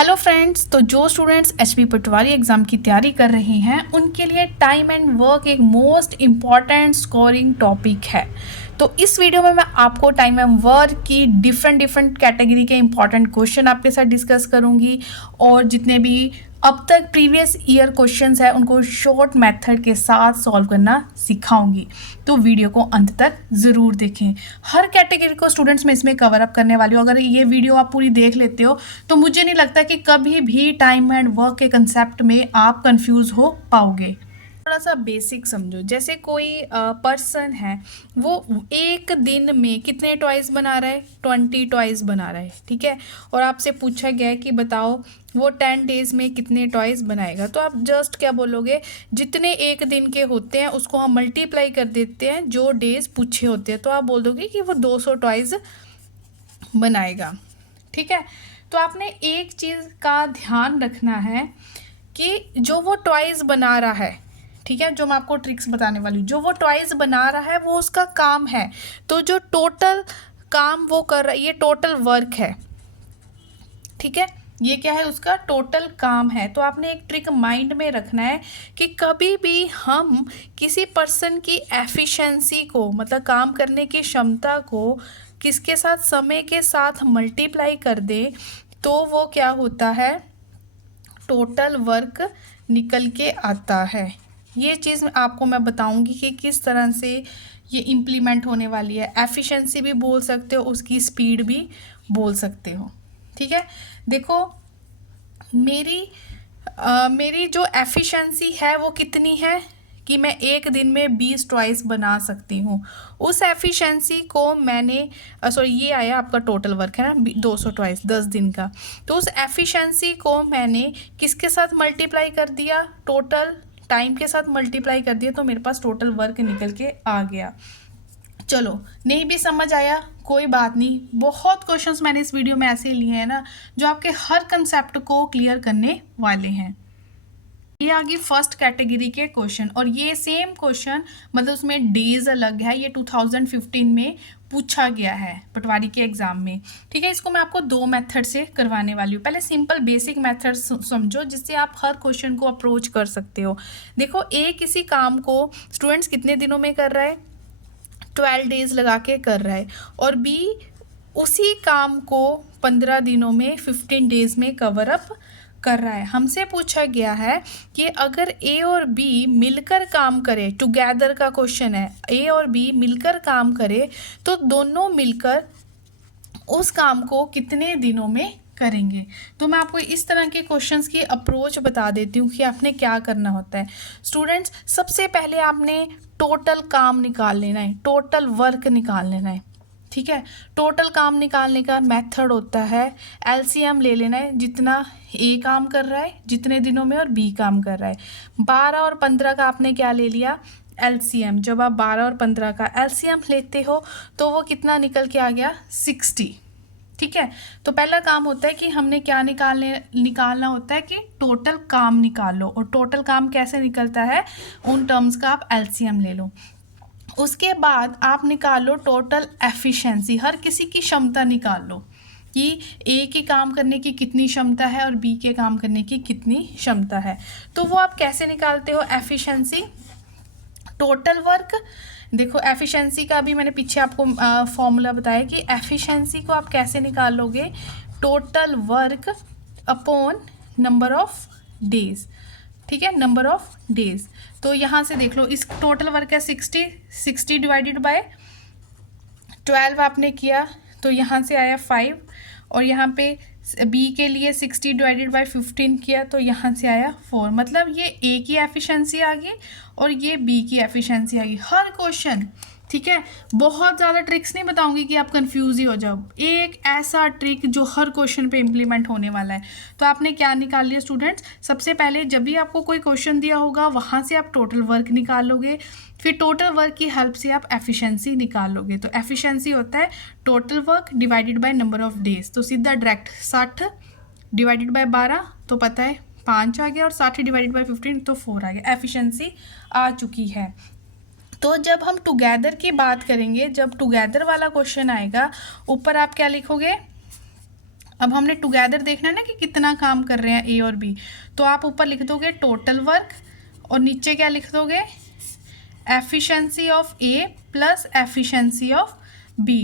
Hello friends, तो जो students HP पटवारी exam की तैयारी कर रहे हैं उनके लिए टाइम एंड वर्क एक मोस्ट इम्पॉर्टेंट स्कोरिंग टॉपिक है। तो इस वीडियो में मैं आपको टाइम एंड वर्क की डिफरेंट कैटेगरी के इंपॉर्टेंट क्वेश्चन आपके साथ डिस्कस करूंगी और जितने भी अब तक प्रीवियस ईयर क्वेश्चंस है उनको शॉर्ट मेथड के साथ सॉल्व करना सिखाऊंगी। तो वीडियो को अंत तक ज़रूर देखें। हर कैटेगरी को स्टूडेंट्स में इसमें कवर अप करने वाली हूँ। अगर ये वीडियो आप पूरी देख लेते हो तो मुझे नहीं लगता कि कभी भी टाइम एंड वर्क के कंसेप्ट में आप कंफ्यूज हो पाओगे। थोड़ा सा बेसिक समझो। जैसे कोई पर्सन है, वो एक दिन में कितने टॉयज बना रहा है? 20 टॉयज बना रहा है, ठीक है। और आपसे पूछा गया है कि बताओ वो 10 डेज में कितने टॉयज बनाएगा। तो आप जस्ट क्या बोलोगे, जितने एक दिन के होते हैं उसको हम मल्टीप्लाई कर देते हैं जो डेज पूछे होते हैं। तो आप बोल दोगे कि वो 200 टॉयज बनाएगा, ठीक है। तो आपने एक चीज़ का ध्यान रखना है कि जो वो टॉयज बना रहा है, ठीक है, जो मैं आपको ट्रिक्स बताने वाली हूँ, जो वो टॉयज बना रहा है वो उसका काम है। तो जो टोटल काम वो कर रहा है ये टोटल वर्क है, ठीक है। ये क्या है? उसका टोटल काम है। तो आपने एक ट्रिक माइंड में रखना है कि कभी भी हम किसी पर्सन की एफिशिएंसी को, मतलब काम करने की क्षमता को किसके साथ, समय के साथ मल्टीप्लाई कर दे तो वो क्या होता है, टोटल वर्क निकल के आता है। ये चीज़ आपको मैं बताऊंगी कि किस तरह से ये इम्प्लीमेंट होने वाली है। एफिशिएंसी भी बोल सकते हो, उसकी स्पीड भी बोल सकते हो, ठीक है। देखो मेरी जो एफिशिएंसी है वो कितनी है कि मैं एक दिन में 20 टॉयज बना सकती हूँ। उस एफिशिएंसी को मैंने सॉरी, ये आया आपका टोटल वर्क है ना, 200 टॉयज 10 दिन का। तो उस एफिशिएंसी को मैंने किसके साथ मल्टीप्लाई कर दिया? टोटल टाइम के साथ मल्टीप्लाई कर दिया, तो मेरे पास टोटल वर्क निकल के आ गया। चलो, नहीं भी समझ आया कोई बात नहीं, बहुत क्वेश्चंस मैंने इस वीडियो में ऐसे लिए हैं ना जो आपके हर कंसेप्ट को क्लियर करने वाले हैं। ये आ गई फर्स्ट कैटेगरी के क्वेश्चन, और ये सेम क्वेश्चन मतलब उसमें डेज अलग है। ये 2015 में पूछा गया है पटवारी के एग्जाम में, ठीक है। इसको मैं आपको दो मेथड से करवाने वाली हूँ। पहले सिंपल बेसिक मेथड समझो जिससे आप हर क्वेश्चन को अप्रोच कर सकते हो। देखो, ए किसी काम को स्टूडेंट्स कितने दिनों में कर रहा है? 12 डेज लगा के कर रहा है। और बी उसी काम को 15 दिनों में 15 डेज में कवर अप कर रहा है। हमसे पूछा गया है कि अगर ए और बी मिलकर काम करे, टुगेदर का क्वेश्चन है, ए और बी मिलकर काम करे तो दोनों मिलकर उस काम को कितने दिनों में करेंगे। तो मैं आपको इस तरह के क्वेश्चंस की अप्रोच बता देती हूँ कि आपने क्या करना होता है। स्टूडेंट्स, सबसे पहले आपने टोटल काम निकाल लेना है, टोटल वर्क निकाल लेना है, ठीक है। टोटल काम निकालने का मेथड होता है एलसीएम ले लेना है, जितना ए काम कर रहा है जितने दिनों में और बी काम कर रहा है। 12 और 15 का आपने क्या ले लिया? एलसीएम। जब आप 12 और 15 का एलसीएम लेते हो तो वो कितना निकल के आ गया? 60, ठीक है। तो पहला काम होता है कि हमने क्या निकालना होता है कि टोटल काम निकाल लो। और टोटल काम कैसे निकलता है? उन टर्म्स का आप एलसीएम ले लो। उसके बाद आप निकालो टोटल एफिशिएंसी, हर किसी की क्षमता निकाल लो कि ए के काम करने की कितनी क्षमता है और बी के काम करने की कितनी क्षमता है। तो वो आप कैसे निकालते हो एफिशिएंसी? Total work. देखो, एफिशिएंसी का भी मैंने पीछे आपको फॉर्मूला बताया कि एफिशिएंसी को आप कैसे निकालोगे? Total work upon number of days, ठीक है, नंबर ऑफ डेज। तो यहाँ से देख लो, इस टोटल वर्क है 60 डिवाइडेड बाय 12 आपने किया तो यहाँ से आया 5, और यहाँ पे बी के लिए 60 डिवाइडेड बाय 15 किया तो यहाँ से आया 4। मतलब ये ए की एफिशिएंसी आ गई और ये बी की एफिशिएंसी आ गई हर क्वेश्चन, ठीक है। बहुत ज़्यादा ट्रिक्स नहीं बताऊंगी कि आप कंफ्यूज ही हो जाओ, एक ऐसा ट्रिक जो हर क्वेश्चन पे इम्प्लीमेंट होने वाला है। तो आपने क्या निकाल लिया स्टूडेंट्स? सबसे पहले जब भी आपको कोई क्वेश्चन दिया होगा वहाँ से आप टोटल वर्क निकाल लोगे, फिर टोटल वर्क की हेल्प से आप एफिशिएंसी निकाल लोगे। तो एफिशिएंसी होता है total work divided by number of days. तो सीधा डायरेक्ट 60 डिवाइडेड बाय 12 तो पता है 5 आ गया, और 60 डिवाइडेड बाय 15 तो 4 आ गया। एफिशिएंसी आ चुकी है। तो जब हम टुगेदर की बात करेंगे, जब टुगेदर वाला क्वेश्चन आएगा, ऊपर आप क्या लिखोगे? अब हमने टुगेदर देखना है ना कि कितना काम कर रहे हैं ए और बी, तो आप ऊपर लिख दोगे टोटल वर्क और नीचे क्या लिख दोगे, efficiency of A plus efficiency of B.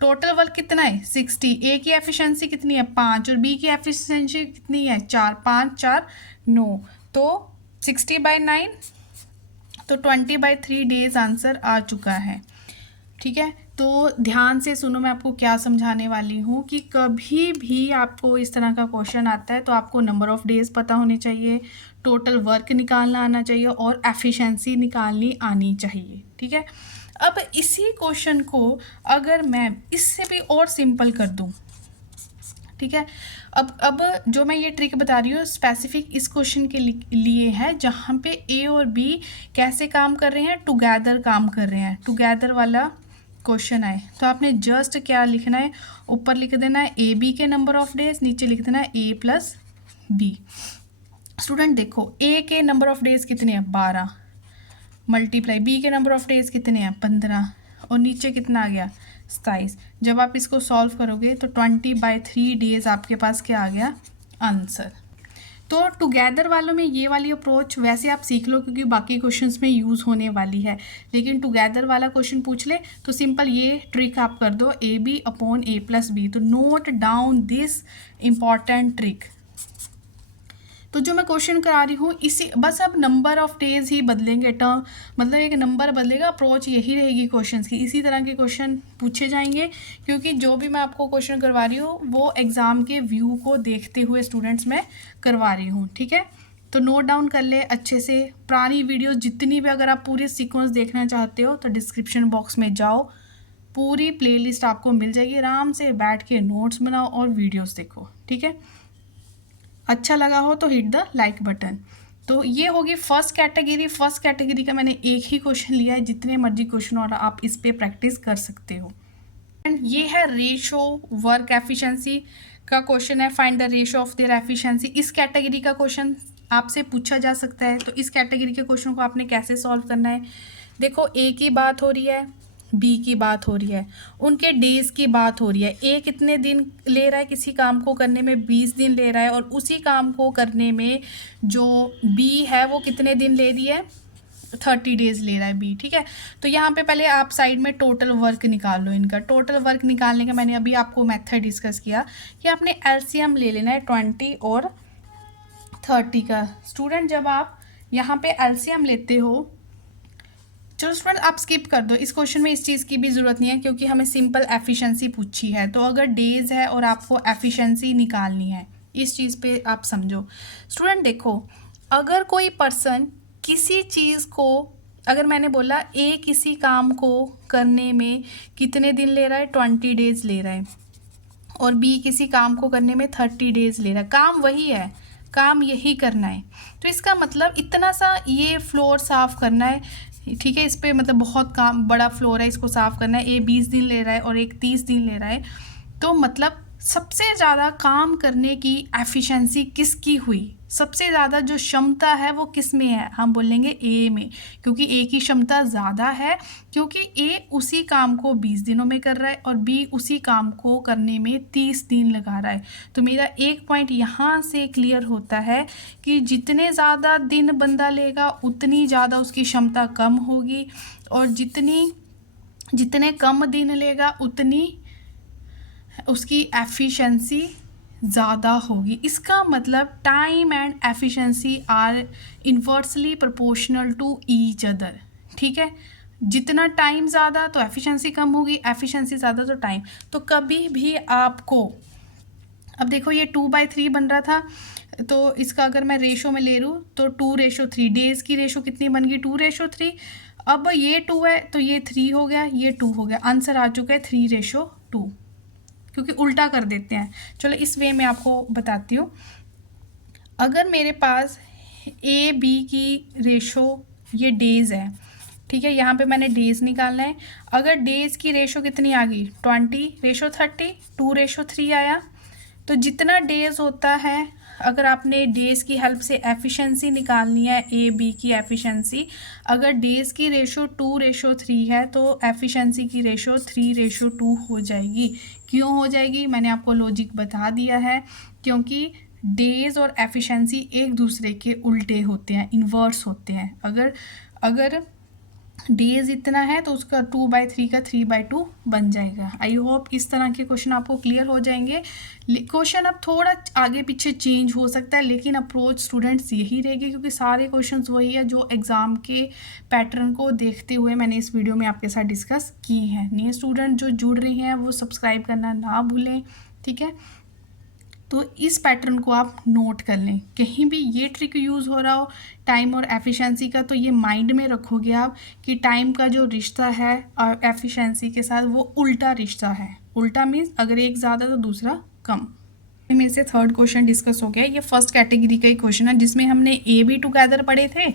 Total work कितना है 60, ए की एफिशिएंसी कितनी है 5 और बी की एफिशिएंसी कितनी है 4, 5 4 9, तो 60/9, तो 20/3 डेज आंसर आ चुका है। ठीक है, तो ध्यान से सुनो मैं आपको क्या समझाने वाली हूँ कि कभी भी आपको इस तरह का क्वेश्चन आता है तो आपको नंबर ऑफ़ डेज पता होने चाहिए, टोटल वर्क निकालना आना चाहिए और एफिशिएंसी निकालनी आनी चाहिए। ठीक है, अब इसी क्वेश्चन को अगर मैं इससे भी और सिंपल कर दूँ, ठीक है, अब जो मैं ये ट्रिक बता रही हूँ स्पेसिफिक इस क्वेश्चन के लिए है जहाँ पे ए और बी कैसे काम कर रहे हैं, टुगेदर काम कर रहे हैं, टुगेदर वाला क्वेश्चन आए तो आपने जस्ट क्या लिखना है, ऊपर लिख देना है ए बी के नंबर ऑफ डेज, नीचे लिख देना है ए प्लस बी। स्टूडेंट देखो ए के नंबर ऑफ डेज कितने हैं 12 मल्टीप्लाई बी के नंबर ऑफ डेज कितने हैं 15 और नीचे कितना आ गया 27। जब आप इसको सॉल्व करोगे तो 20/3 डेज आपके पास क्या आ गया आंसर। तो टुगेदर वालों में ये वाली अप्रोच वैसे आप सीख लो क्योंकि बाकी क्वेश्चंस में यूज़ होने वाली है, लेकिन टुगेदर वाला क्वेश्चन पूछ ले तो सिंपल ये ट्रिक आप कर दो A B upon A plus B. तो note down this important trick. तो जो मैं क्वेश्चन करा रही हूँ इसी बस अब नंबर ऑफ डेज ही बदलेंगे, टर्म मतलब एक नंबर बदलेगा, अप्रोच यही रहेगी क्वेश्चंस की, इसी तरह के क्वेश्चन पूछे जाएंगे क्योंकि जो भी मैं आपको क्वेश्चन करवा रही हूँ वो एग्ज़ाम के व्यू को देखते हुए स्टूडेंट्स में करवा रही हूँ। ठीक है, तो नोट डाउन कर ले अच्छे से। पुरानी वीडियोज़ जितनी भी अगर आप पूरे सीक्वेंस देखना चाहते हो तो डिस्क्रिप्शन बॉक्स में जाओ, पूरी प्लेलिस्ट आपको मिल जाएगी, आराम से बैठ के नोट्स बनाओ और वीडियोज़ देखो। ठीक है, अच्छा लगा हो तो हिट द लाइक बटन। तो ये होगी फर्स्ट कैटेगरी। फर्स्ट कैटेगरी का मैंने एक ही क्वेश्चन लिया है, जितने मर्जी क्वेश्चन और आप इस पे प्रैक्टिस कर सकते हो। एंड ये है रेशो वर्क एफिशिएंसी का क्वेश्चन है, find the ratio of their efficiency. इस कैटेगरी का क्वेश्चन आपसे पूछा जा सकता है, तो इस कैटेगरी के क्वेश्चन को आपने कैसे सॉल्व करना है। देखो ए की बात हो रही है, बी की बात हो रही है, उनके डेज की बात हो रही है। ए कितने दिन ले रहा है किसी काम को करने में 20 दिन ले रहा है और उसी काम को करने में जो बी है वो कितने दिन ले रही है 30 डेज ले रहा है बी। ठीक है, तो यहाँ पे पहले आप साइड में टोटल वर्क निकाल लो इनका। टोटल वर्क निकालने का मैंने अभी आपको मेथड डिस्कस किया कि आपने एलसीएम ले लेना है 20 और 30 का। स्टूडेंट जब आप यहाँ पे एलसीएम लेते हो, चलो स्टूडेंट आप स्किप कर दो, इस क्वेश्चन में इस चीज़ की भी ज़रूरत नहीं है क्योंकि हमें सिंपल एफिशिएंसी पूछी है। तो अगर डेज है और आपको एफिशिएंसी निकालनी है, इस चीज़ पे आप समझो। स्टूडेंट देखो, अगर कोई पर्सन किसी चीज़ को, अगर मैंने बोला ए किसी काम को करने में कितने दिन ले रहा है 20 डेज ले रहा है और बी किसी काम को करने में 30 डेज ले रहा है, काम वही है, काम यही करना है। तो इसका मतलब इतना सा ये फ्लोर साफ़ करना है। ठीक है, इस पे मतलब बहुत काम बड़ा फ्लोर है, इसको साफ़ करना है। ए 20 दिन ले रहा है और एक 30 दिन ले रहा है, तो मतलब सबसे ज़्यादा काम करने की एफिशिएंसी किसकी हुई, सबसे ज़्यादा जो क्षमता है वो किस में है, हम बोलेंगे ए में, क्योंकि ए की क्षमता ज़्यादा है क्योंकि ए उसी काम को 20 दिनों में कर रहा है और बी उसी काम को करने में 30 दिन लगा रहा है। तो मेरा एक पॉइंट यहाँ से क्लियर होता है कि जितने ज़्यादा दिन बंदा लेगा उतनी ज़्यादा उसकी क्षमता कम होगी और जितने कम दिन लेगा उतनी उसकी एफिशिएंसी ज़्यादा होगी। इसका मतलब time and efficiency are inversely proportional to each other. ठीक है, जितना टाइम ज़्यादा तो एफिशिएंसी कम होगी, एफिशिएंसी ज़्यादा तो टाइम। तो कभी भी आपको, अब देखो ये 2/3 बन रहा था, तो इसका अगर मैं रेशो में ले लूँ तो 2:3, डेज़ की रेशो कितनी बन गई 2:3। अब ये 2 है तो ये 3 हो गया, ये 2 हो गया, आंसर आ चुका है 3:2, क्योंकि उल्टा कर देते हैं। चलो इस वे में आपको बताती हूँ। अगर मेरे पास ए बी की रेशो ये डेज़ है, ठीक है, यहाँ पे मैंने डेज़ निकालना है। अगर डेज़ की रेशो कितनी आ गई 20:30, 2:3 आया, तो जितना डेज़ होता है अगर आपने डेज़ की हेल्प से एफिशिएंसी निकालनी है, ए बी की एफिशिएंसी, अगर डेज़ की रेशो 2:3 है तो एफिशिएंसी की रेशो 3:2 हो जाएगी। क्यों हो जाएगी? मैंने आपको लॉजिक बता दिया है, क्योंकि डेज़ और एफिशिएंसी एक दूसरे के उल्टे होते हैं, इन्वर्स होते हैं। अगर डेज इतना है तो उसका 2/3 का 3/2 बन जाएगा। आई होप इस तरह के क्वेश्चन आपको क्लियर हो जाएंगे। क्वेश्चन अब थोड़ा आगे पीछे चेंज हो सकता है, लेकिन अप्रोच स्टूडेंट्स यही रहेगी, क्योंकि सारे क्वेश्चंस वही है जो एग्ज़ाम के पैटर्न को देखते हुए मैंने इस वीडियो में आपके साथ डिस्कस की है। नए स्टूडेंट जो जुड़ रहे हैं वो सब्सक्राइब करना ना भूलें, ठीक है। तो इस पैटर्न को आप नोट कर लें, कहीं भी ये ट्रिक यूज़ हो रहा हो टाइम और एफिशिएंसी का, तो ये माइंड में रखोगे आप कि टाइम का जो रिश्ता है और एफिशिएंसी के साथ वो उल्टा रिश्ता है। उल्टा मीन्स अगर एक ज़्यादा तो दूसरा कम। मेरे से थर्ड क्वेश्चन डिस्कस हो गया। ये फर्स्ट कैटेगरी का ही क्वेश्चन है जिसमें हमने ए बी टुगेदर पढ़े थे।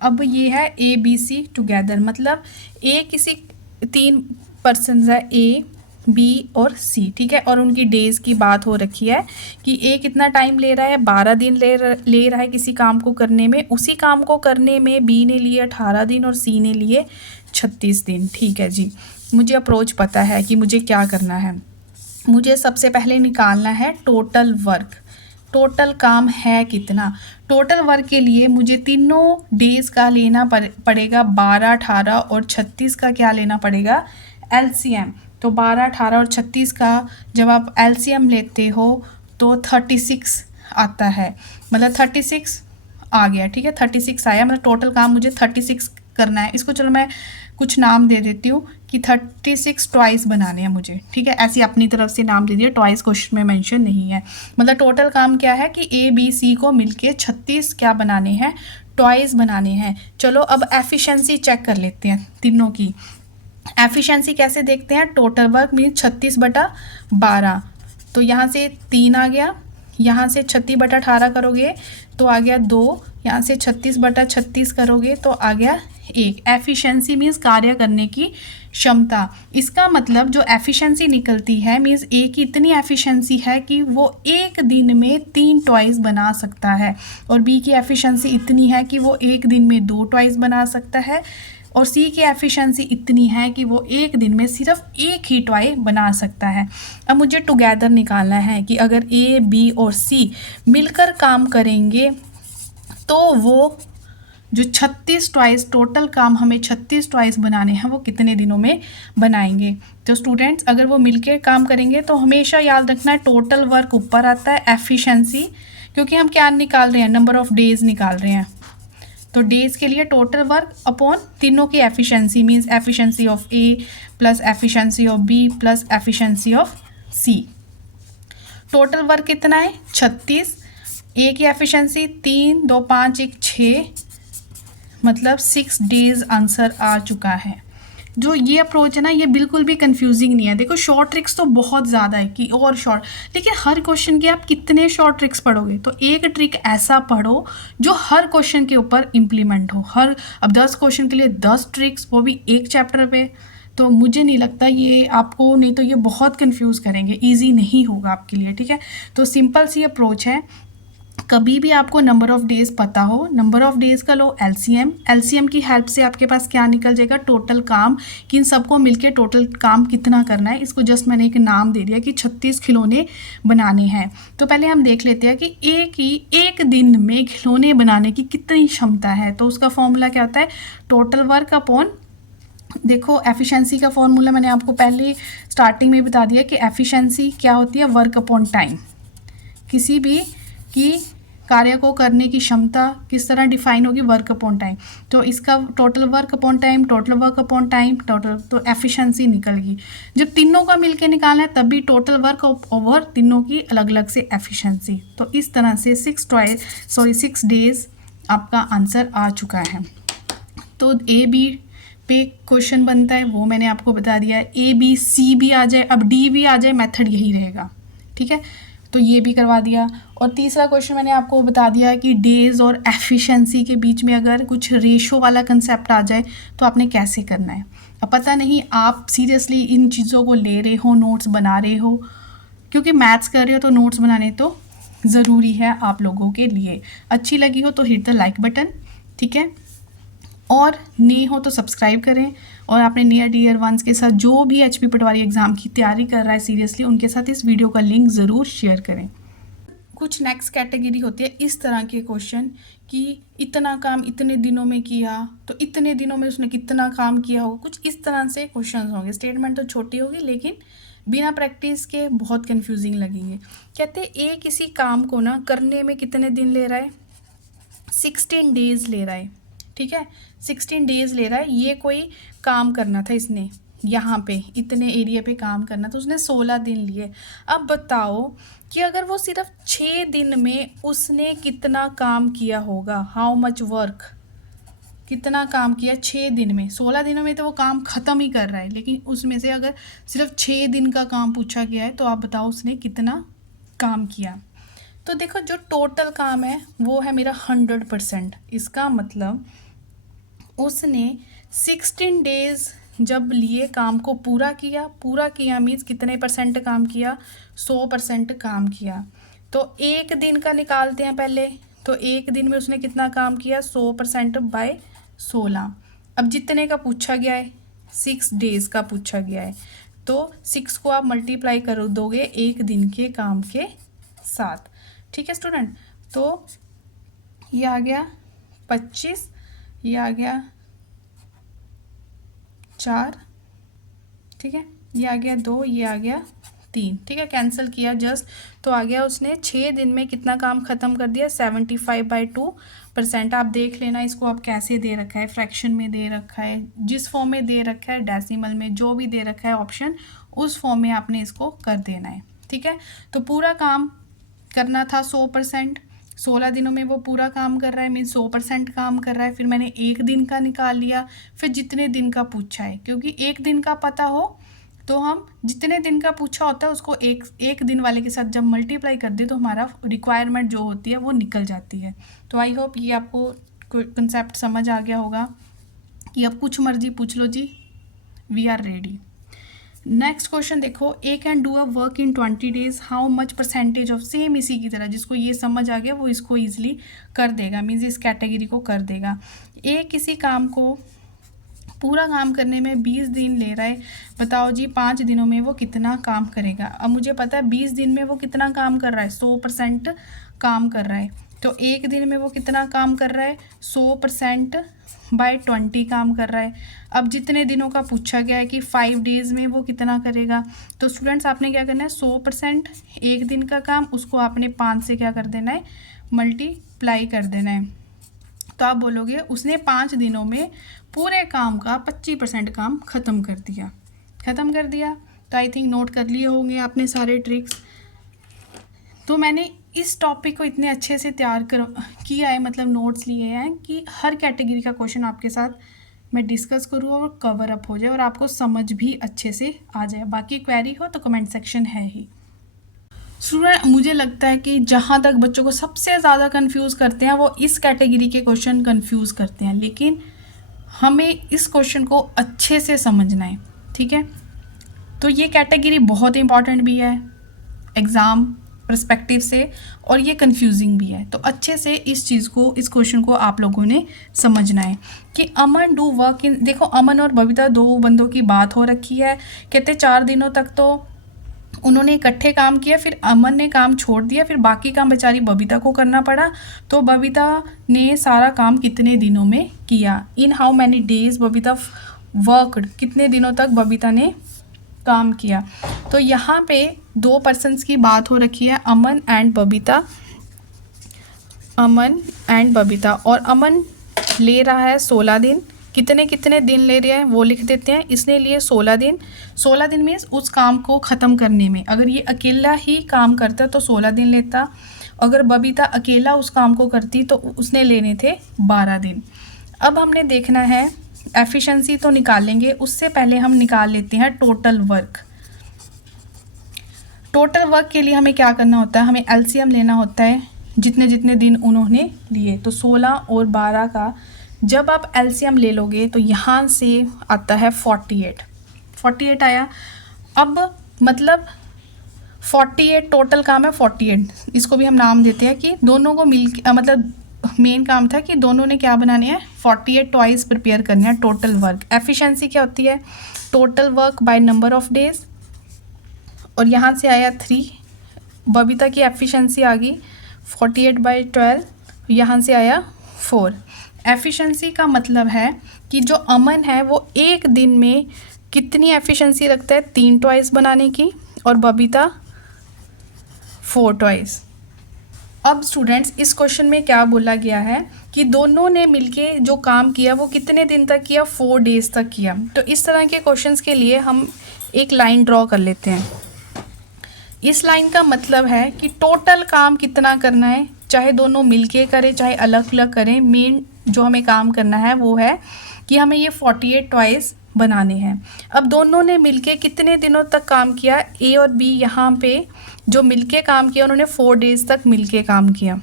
अब ये है ए बी सी टुगेदर, मतलब ए किसी 3 पर्सन है, ए बी और सी, ठीक है, और उनकी डेज़ की बात हो रखी है कि ए कितना टाइम ले रहा है, 12 दिन ले रहा है किसी काम को करने में। उसी काम को करने में बी ने लिए 18 दिन और सी ने लिए 36 दिन, ठीक है जी। मुझे अप्रोच पता है कि मुझे क्या करना है। मुझे सबसे पहले निकालना है टोटल वर्क, टोटल काम है कितना। टोटल वर्क के लिए मुझे तीनों डेज़ का लेना पड़ेगा, 12, 18 और 36 का क्या लेना पड़ेगा, एलसीएम। तो 12, 18 और 36 का जब आप एलसीएम लेते हो तो 36 आता है, मतलब 36 आ गया, ठीक है, 36 आया, मतलब टोटल काम मुझे 36 करना है। इसको चलो मैं कुछ नाम दे देती हूँ कि 36 टॉयज़ बनाने हैं मुझे, ठीक है, ऐसी अपनी तरफ से नाम दे दिया, टॉयज़ क्वेश्चन में मेंशन नहीं है। मतलब टोटल काम क्या है कि ए बी सी को मिलके 36 क्या बनाने हैं, टॉयज़ बनाने हैं। चलो अब एफिशिएंसी चेक कर लेते हैं तीनों की। एफिशिएंसी कैसे देखते हैं, टोटल वर्क मीन 36/12, तो यहाँ से 3 आ गया, यहाँ से 36/18 करोगे तो आ गया 2, यहाँ से 36/36 करोगे तो आ गया 1। एफिशिएंसी मीन्स कार्य करने की क्षमता। इसका मतलब जो एफिशिएंसी निकलती है मीन्स ए की इतनी एफिशिएंसी है कि वो एक दिन में 3 टॉयज़ बना सकता है, और बी की एफिशिएंसी इतनी है कि वो एक दिन में 2 टॉयज़ बना सकता है, और सी की एफिशिएंसी इतनी है कि वो एक दिन में सिर्फ एक ही टॉय बना सकता है। अब मुझे टुगेदर निकालना है कि अगर ए बी और सी मिलकर काम करेंगे तो वो जो 36 टॉयज़, टोटल काम हमें 36 टॉयज़ बनाने हैं, वो कितने दिनों में बनाएंगे। तो स्टूडेंट्स अगर वो मिलकर काम करेंगे तो हमेशा याद रखना है टोटल वर्क ऊपर आता है, एफिशिएंसी, क्योंकि हम क्या निकाल रहे हैं, नंबर ऑफ डेज निकाल रहे हैं। तो डेज़ के लिए टोटल वर्क अपॉन तीनों की efficiency means efficiency of A plus efficiency of B plus efficiency of C. Total work कितना है, 36, ए की एफिशिएंसी 3, 2, 5, 1, 6, मतलब 6 डेज आंसर आ चुका है। जो ये अप्रोच है ना, ये बिल्कुल भी कंफ्यूजिंग नहीं है। देखो शॉर्ट ट्रिक्स तो बहुत ज़्यादा है कि और शॉर्ट, लेकिन हर क्वेश्चन के आप कितने शॉर्ट ट्रिक्स पढ़ोगे। तो एक ट्रिक ऐसा पढ़ो जो हर क्वेश्चन के ऊपर इम्प्लीमेंट हो। अब 10 क्वेश्चन के लिए 10 ट्रिक्स, वो भी एक चैप्टर पे, तो मुझे नहीं लगता ये आपको, नहीं तो ये बहुत कंफ्यूज करेंगे, ईजी नहीं होगा आपके लिए, ठीक है। तो सिंपल सी अप्रोच है, कभी भी आपको नंबर ऑफ़ डेज़ पता हो, नंबर ऑफ़ डेज़ का लो एलसीएम, एलसीएम की हेल्प से आपके पास क्या निकल जाएगा, टोटल काम, कि इन सबको मिलके टोटल काम कितना करना है। इसको जस्ट मैंने एक नाम दे दिया कि 36 खिलौने बनाने हैं। तो पहले हम देख लेते हैं कि एक दिन में खिलौने बनाने की कितनी क्षमता है। तो उसका फॉर्मूला क्या होता है, टोटल वर्क अपॉन, देखो एफिशिएंसी का फॉर्मूला मैंने आपको पहले स्टार्टिंग में बता दिया कि एफिशिएंसी क्या होती है, वर्क अपॉन टाइम। किसी भी की कार्य को करने की क्षमता किस तरह डिफाइन होगी, वर्क अपॉन टाइम। तो इसका total work upon time, total work upon time, total, तो एफिशिएंसी निकल गई। जब तीनों का मिलके निकालना है तब भी टोटल वर्क ओवर तीनों की अलग अलग से एफिशिएंसी। तो इस तरह से 6 डेज आपका आंसर आ चुका है। तो ए बी पे क्वेश्चन बनता है वो मैंने आपको बता दिया है, ए बी सी भी आ जाए, अब डी भी आ जाए, मेथड यही रहेगा, ठीक है। तो ये भी करवा दिया। और तीसरा क्वेश्चन मैंने आपको बता दिया कि डेज़ और एफिशिएंसी के बीच में अगर कुछ रेशो वाला कंसेप्ट आ जाए तो आपने कैसे करना है। अब पता नहीं आप सीरियसली इन चीज़ों को ले रहे हो, नोट्स बना रहे हो, क्योंकि मैथ्स कर रहे हो तो नोट्स बनाने तो ज़रूरी है आप लोगों के लिए। अच्छी लगी हो तो हिट द लाइक बटन, ठीक है, और नए हो तो सब्सक्राइब करें, और अपने नियर डियर वंस के साथ जो भी HP पटवारी एग्ज़ाम की तैयारी कर रहा है सीरियसली, उनके साथ इस वीडियो का लिंक ज़रूर शेयर करें। कुछ नेक्स्ट कैटेगरी होती है इस तरह के क्वेश्चन कि इतना काम इतने दिनों में किया, तो इतने दिनों में उसने कितना काम किया होगा, कुछ इस तरह से क्वेश्चन होंगे। स्टेटमेंट तो छोटी होगी लेकिन बिना प्रैक्टिस के बहुत कंफ्यूजिंग लगेंगे। कहते हैं किसी काम को ना करने में कितने दिन ले रहा है, 16 डेज ले रहा है, ठीक है, 16 डेज ले रहा है। ये कोई काम करना था इसने, यहाँ पे इतने एरिया पे काम करना, तो उसने 16 दिन लिए। अब बताओ कि अगर वो सिर्फ 6 दिन में उसने कितना काम किया होगा, हाउ मच वर्क, कितना काम किया 6 दिन में। 16 दिनों में तो वो काम ख़त्म ही कर रहा है, लेकिन उसमें से अगर सिर्फ 6 दिन का काम पूछा गया है तो आप बताओ उसने कितना काम किया। तो देखो जो टोटल काम है वो है मेरा 100%। इसका मतलब उसने 16 डेज जब लिए काम को पूरा किया मीन्स कितने परसेंट काम किया, 100% काम किया। तो एक दिन का निकालते हैं पहले, तो एक दिन में उसने कितना काम किया, 100% बाय 16। अब जितने का पूछा गया है 6 डेज का पूछा गया है, तो 6 को आप मल्टीप्लाई कर दोगे एक दिन के काम के साथ, ठीक है स्टूडेंट। तो ये आ गया 25, ये आ गया 4, ठीक है, ये आ गया 2, ये आ गया 3, ठीक है, कैंसिल किया जस्ट, तो आ गया उसने 6 दिन में कितना काम ख़त्म कर दिया, 75/2%। आप देख लेना इसको आप कैसे दे रखा है, फ्रैक्शन में दे रखा है, जिस फॉर्म में दे रखा है, डेसिमल में, जो भी दे रखा है ऑप्शन, उस फॉर्म में आपने इसको कर देना है, ठीक है। तो पूरा काम करना था 100%, 16 दिनों में वो पूरा काम कर रहा है, मीन्स 100% काम कर रहा है। फिर मैंने एक दिन का निकाल लिया, फिर जितने दिन का पूछा है, क्योंकि एक दिन का पता हो तो हम जितने दिन का पूछा होता है उसको एक दिन वाले के साथ जब मल्टीप्लाई कर दे तो हमारा रिक्वायरमेंट जो होती है वो निकल जाती है। तो आई होप ये आपको कंसेप्ट समझ आ गया होगा कि अब कुछ मर्जी पूछ लो जी, we are ready. Next question देखो, A can do a work in 20 days, how much percentage of, same इसी की तरह, जिसको ये समझ आ गया वो इसको ईजिली कर देगा, मीन्स इस कैटेगरी को कर देगा। ए किसी काम को पूरा काम करने में 20 दिन ले रहा है, बताओ जी 5 दिनों में वो कितना काम करेगा। अब मुझे पता है 20 दिन में वो कितना काम कर रहा है, 100% काम कर रहा है, तो एक दिन में वो कितना काम कर रहा है, 100% बाय 20 काम कर रहा है। अब जितने दिनों का पूछा गया है कि 5 डेज़ में वो कितना करेगा, तो स्टूडेंट्स आपने क्या करना है, 100% एक दिन का काम, उसको आपने 5 से क्या कर देना है, मल्टीप्लाई कर देना है। तो आप बोलोगे उसने 5 दिनों में पूरे काम का 25% काम ख़त्म कर दिया। तो आई थिंक नोट कर लिए होंगे आपने सारे ट्रिक्स। तो मैंने इस टॉपिक को इतने अच्छे से तैयार किया है, मतलब नोट्स लिए हैं कि हर कैटेगरी का क्वेश्चन आपके साथ मैं डिस्कस करूँ और कवर अप हो जाए और आपको समझ भी अच्छे से आ जाए। बाकी क्वेरी हो तो कमेंट सेक्शन है ही। स्टूडेंट मुझे लगता है कि जहाँ तक बच्चों को सबसे ज़्यादा कंफ्यूज करते हैं वो इस कैटेगरी के क्वेश्चन कंफ्यूज करते हैं, लेकिन हमें इस क्वेश्चन को अच्छे से समझना है, ठीक है। तो ये कैटेगरी बहुत इंपॉर्टेंट भी है एग्ज़ाम पर्सपेक्टिव से, और ये कंफ्यूजिंग भी है। तो अच्छे से इस क्वेश्चन को आप लोगों ने समझना है कि अमन डू वर्क इन, देखो अमन और बबीता 2 बंदों की बात हो रखी है, कहते 4 दिनों तक तो उन्होंने इकट्ठे काम किया, फिर अमन ने काम छोड़ दिया, फिर बाकी काम बेचारी बबीता को करना पड़ा। तो बबीता ने सारा काम कितने दिनों में किया, इन how many days Babita worked, कितने दिनों तक बबीता ने काम किया। तो यहाँ पे 2 पर्सन्स की बात हो रखी है, अमन एंड बबीता, और अमन ले रहा है 16 दिन, कितने दिन ले रहे हैं वो लिख देते हैं। इसने लिए 16 दिन मीन्स उस काम को ख़त्म करने में, अगर ये अकेला ही काम करता तो 16 दिन लेता, अगर बबीता अकेला उस काम को करती तो उसने लेने थे 12 दिन। अब हमने देखना है एफिशिएंसी तो निकालेंगे, उससे पहले हम निकाल लेते हैं टोटल वर्क। टोटल वर्क के लिए हमें क्या करना होता है, हमें एलसीएम लेना होता है जितने दिन उन्होंने लिए। तो 16 और 12 का जब आप एलसीएम ले लोगे तो यहाँ से आता है 48 आया। अब मतलब 48 टोटल काम है 48, इसको भी हम नाम देते हैं कि दोनों को मतलब मेन काम था कि दोनों ने क्या बनाने हैं 48 टॉयज प्रिपेयर करने हैं टोटल वर्क। एफिशिएंसी क्या होती है total work by number of days, और यहाँ से आया 3। बबीता की एफिशिएंसी आ गई 48/12, यहाँ से आया 4। एफिशिएंसी का मतलब है कि जो अमन है वो एक दिन में कितनी एफिशिएंसी रखता है 3 टॉयज बनाने की, और बबीता 4 टॉयज। अब स्टूडेंट्स इस क्वेश्चन में क्या बोला गया है कि दोनों ने मिलके जो काम किया वो कितने दिन तक किया 4 डेज तक किया। तो इस तरह के क्वेश्चंस के लिए हम एक लाइन ड्रॉ कर लेते हैं। इस लाइन का मतलब है कि टोटल काम कितना करना है, चाहे दोनों मिलके करें चाहे अलग अलग करें, मेन जो हमें काम करना है वो है कि हमें ये 48 टॉयज बनाने हैं। अब दोनों ने मिलके कितने दिनों तक काम किया, ए और बी यहाँ पे जो मिलके काम किया उन्होंने 4 डेज तक मिलके काम किया।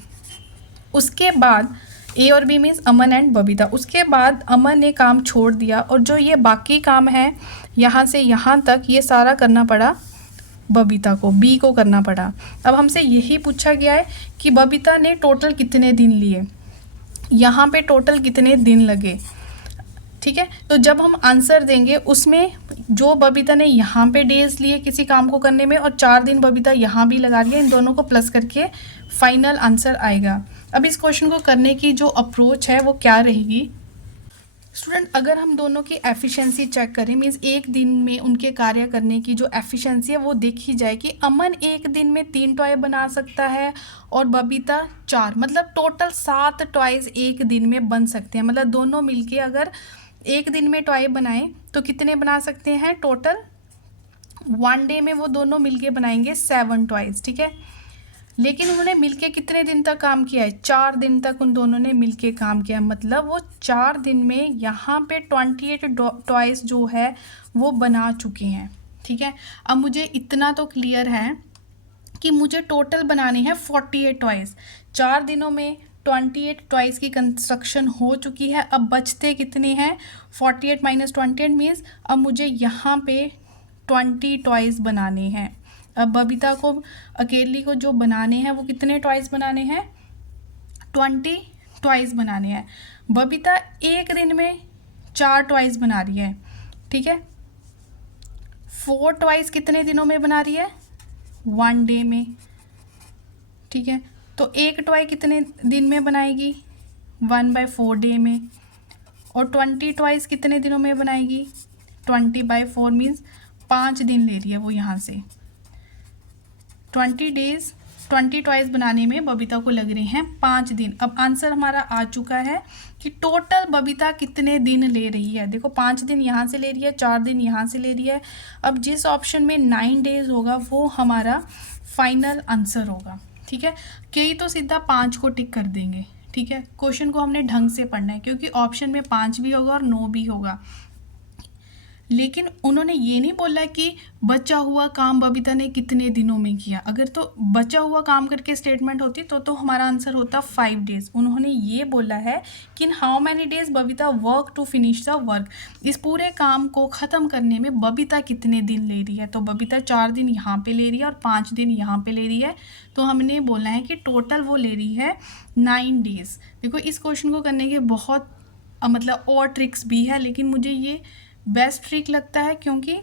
उसके बाद ए और B means Aman and Babita, उसके बाद अमन ने काम छोड़ दिया और जो ये बाकी काम है यहाँ से यहाँ तक ये सारा करना पड़ा बबीता को, बी को करना पड़ा। अब हमसे यही पूछा गया है कि बबीता ने टोटल कितने दिन लिए, यहाँ पे टोटल कितने दिन लगे। ठीक है, तो जब हम आंसर देंगे उसमें जो बबीता ने यहाँ पे डेज लिए किसी काम को करने में और 4 दिन बबीता यहाँ भी लगा दिए, इन दोनों को प्लस करके फाइनल आंसर आएगा। अब इस क्वेश्चन को करने की जो अप्रोच है वो क्या रहेगी स्टूडेंट, अगर हम दोनों की एफिशिएंसी चेक करें मीन्स एक दिन में उनके कार्य करने की जो एफिशिएंसी है वो देखी जाए कि अमन एक दिन में 3 टॉय बना सकता है और बबीता 4, मतलब टोटल 7 टॉयज एक दिन में बन सकते हैं। मतलब दोनों मिलके अगर एक दिन में टॉय बनाएं तो कितने बना सकते हैं, टोटल 1 डे में वो दोनों मिलके बनाएंगे 7 टॉयज। ठीक है, लेकिन उन्होंने मिलके कितने दिन तक काम किया है, 4 दिन तक उन दोनों ने मिलके काम किया, मतलब वो 4 दिन में यहाँ पे 28 टॉयज जो है वो बना चुके हैं। ठीक है, अब मुझे इतना तो क्लियर है कि मुझे टोटल बनाने हैं 48 टॉयज। 4 दिनों में 28 टॉयज की कंस्ट्रक्शन हो चुकी है। अब बचते कितने हैं, 48 - 28 मीन्स अब मुझे यहाँ पे 20 टॉयज बनाने हैं। अब बबीता को अकेली को जो बनाने हैं वो कितने टॉयज बनाने हैं, 20 टॉयज बनाने हैं। बबीता एक दिन में 4 टॉयज बना रही है। ठीक है, 4 टॉयज कितने दिनों में बना रही है, 1 डे में। ठीक है, तो एक टॉय कितने दिन में बनाएगी, 1/4 डे में। और 20 टॉयज कितने दिनों में बनाएगी, 20/4 मीन्स 5 दिन ले रही है वो यहाँ से। 20 डेज 20 टॉयज बनाने में बबीता को लग रहे हैं 5 दिन। अब आंसर हमारा आ चुका है कि टोटल बबीता कितने दिन ले रही है। देखो 5 दिन यहाँ से ले रही है, 4 दिन यहाँ से ले रही है। अब जिस ऑप्शन में 9 डेज होगा वो हमारा फाइनल आंसर होगा। ठीक है, कई तो सीधा 5 को टिक कर देंगे। ठीक है, क्वेश्चन को हमने ढंग से पढ़ना है क्योंकि ऑप्शन में 5 भी होगा और 9 भी होगा। लेकिन उन्होंने ये नहीं बोला कि बचा हुआ काम बबीता ने कितने दिनों में किया। अगर तो बचा हुआ काम करके स्टेटमेंट होती तो हमारा आंसर होता 5 डेज। उन्होंने ये बोला है कि in how many days Babita work to finish the work, इस पूरे काम को ख़त्म करने में बबीता कितने दिन ले रही है। तो बबीता 4 दिन यहाँ पे ले रही है और 5 दिन यहाँ पे ले रही है, तो हमने बोलना है कि टोटल वो ले रही है 9 डेज। देखो इस क्वेश्चन को करने के बहुत मतलब और ट्रिक्स भी है, लेकिन मुझे ये बेस्ट ट्रिक लगता है क्योंकि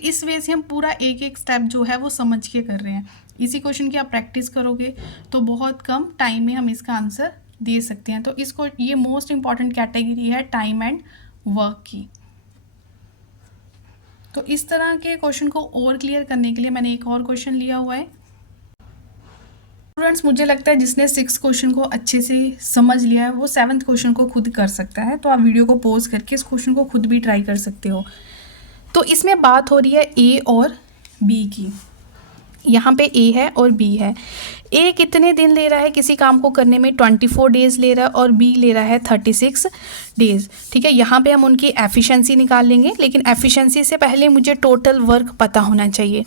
इस वे से हम पूरा एक एक स्टेप जो है वो समझ के कर रहे हैं। इसी क्वेश्चन की आप प्रैक्टिस करोगे तो बहुत कम टाइम में हम इसका आंसर दे सकते हैं। तो इसको ये मोस्ट इम्पॉर्टेंट कैटेगरी है टाइम एंड वर्क की। तो इस तरह के क्वेश्चन को और क्लियर करने के लिए मैंने एक और क्वेश्चन लिया हुआ है। स्टूडेंट्स मुझे लगता है जिसने 6 क्वेश्चन को अच्छे से समझ लिया है वो 7th क्वेश्चन को खुद कर सकता है। तो आप वीडियो को पॉज करके इस क्वेश्चन को खुद भी ट्राई कर सकते हो। तो इसमें बात हो रही है ए और बी की। यहाँ पे ए है और बी है। ए कितने दिन ले रहा है किसी काम को करने में, 24 डेज ले रहा है और बी ले रहा है 36 डेज। ठीक है, यहाँ पे हम उनकी एफिशिएंसी निकाल लेंगे, लेकिन एफिशिएंसी से पहले मुझे टोटल वर्क पता होना चाहिए।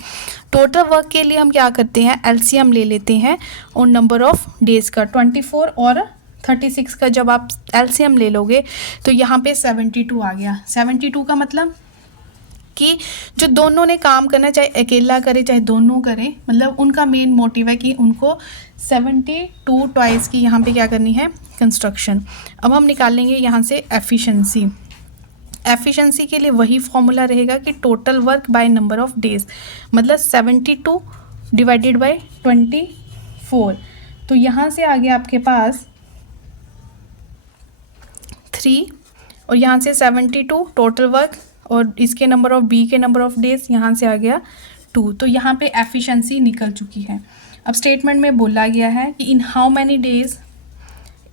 टोटल वर्क के लिए हम क्या करते हैं, एलसीएम ले लेते हैं और नंबर ऑफ डेज का 24 और 36 का जब आप एलसीएम ले लोगे तो यहाँ पे 72 आ गया। 72 का मतलब कि जो दोनों ने काम करना है, चाहे अकेला करे चाहे दोनों करें, मतलब उनका मेन मोटिव है कि उनको 72 टॉयज़ की यहाँ पे क्या करनी है, कंस्ट्रक्शन। अब हम निकाल लेंगे यहाँ से एफिशिएंसी। एफिशिएंसी के लिए वही फॉर्मूला रहेगा कि total work by number of days, मतलब 72 डिवाइडेड बाय 24। तो यहाँ से आ गया आपके पास 3 और यहाँ से 72 टोटल वर्क और इसके नंबर ऑफ बी के नंबर ऑफ डेज यहाँ से आ गया 2। तो यहाँ पे एफिशिएंसी निकल चुकी है। अब स्टेटमेंट में बोला गया है कि in how many days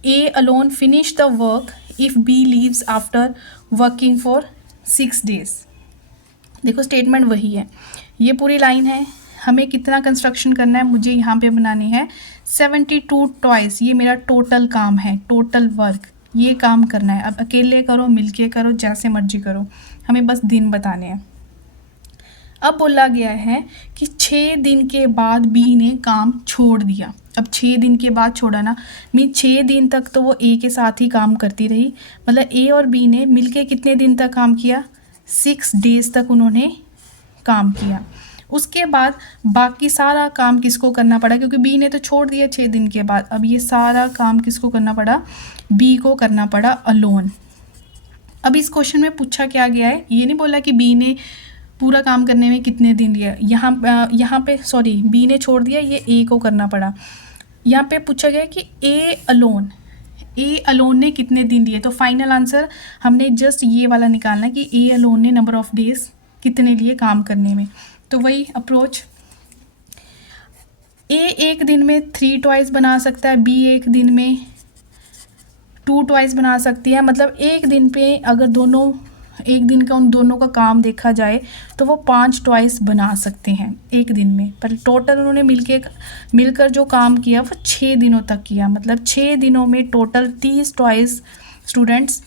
A alone finish the work if B leaves after working for 6 days. देखो स्टेटमेंट वही है, ये पूरी लाइन है, हमें कितना कंस्ट्रक्शन करना है, मुझे यहाँ पे बनानी है 72 टॉयज़। ये मेरा टोटल काम है, टोटल वर्क, ये काम करना है। अब अकेले करो, मिलके करो, जैसे मर्जी करो, हमें बस दिन बताने हैं। अब बोला गया है कि 6 दिन के बाद बी ने काम छोड़ दिया। अब 6 दिन के बाद छोड़ा ना, मीन 6 दिन तक तो वो ए के साथ ही काम करती रही, मतलब ए और बी ने मिलके कितने दिन तक काम किया, 6 डेज तक उन्होंने काम किया। उसके बाद बाकी सारा काम किसको करना पड़ा, क्योंकि बी ने तो छोड़ दिया 6 दिन के बाद। अब ये सारा काम किसको करना पड़ा, बी को करना पड़ा अलोन। अब इस क्वेश्चन में पूछा क्या गया है, ये नहीं बोला कि बी ने पूरा काम करने में कितने दिन लिया, यहाँ पे सॉरी बी ने छोड़ दिया, ये ए को करना पड़ा। यहाँ पे पूछा गया कि ए अलोन ने कितने दिन लिए। तो फाइनल आंसर हमने जस्ट ये वाला निकालना कि ए अलोन ने नंबर ऑफ डेज कितने लिए काम करने में। तो वही अप्रोच, ए एक दिन में 3 टॉयज़ बना सकता है, बी एक दिन में 2 टॉयज़ बना सकती है। मतलब एक दिन पे अगर दोनों, एक दिन का उन दोनों का काम देखा जाए तो वो 5 टॉयज़ बना सकते हैं एक दिन में। पर टोटल उन्होंने मिलकर जो काम किया वो 6 दिनों तक किया, मतलब 6 दिनों में टोटल 30 टॉयज़ स्टूडेंट्स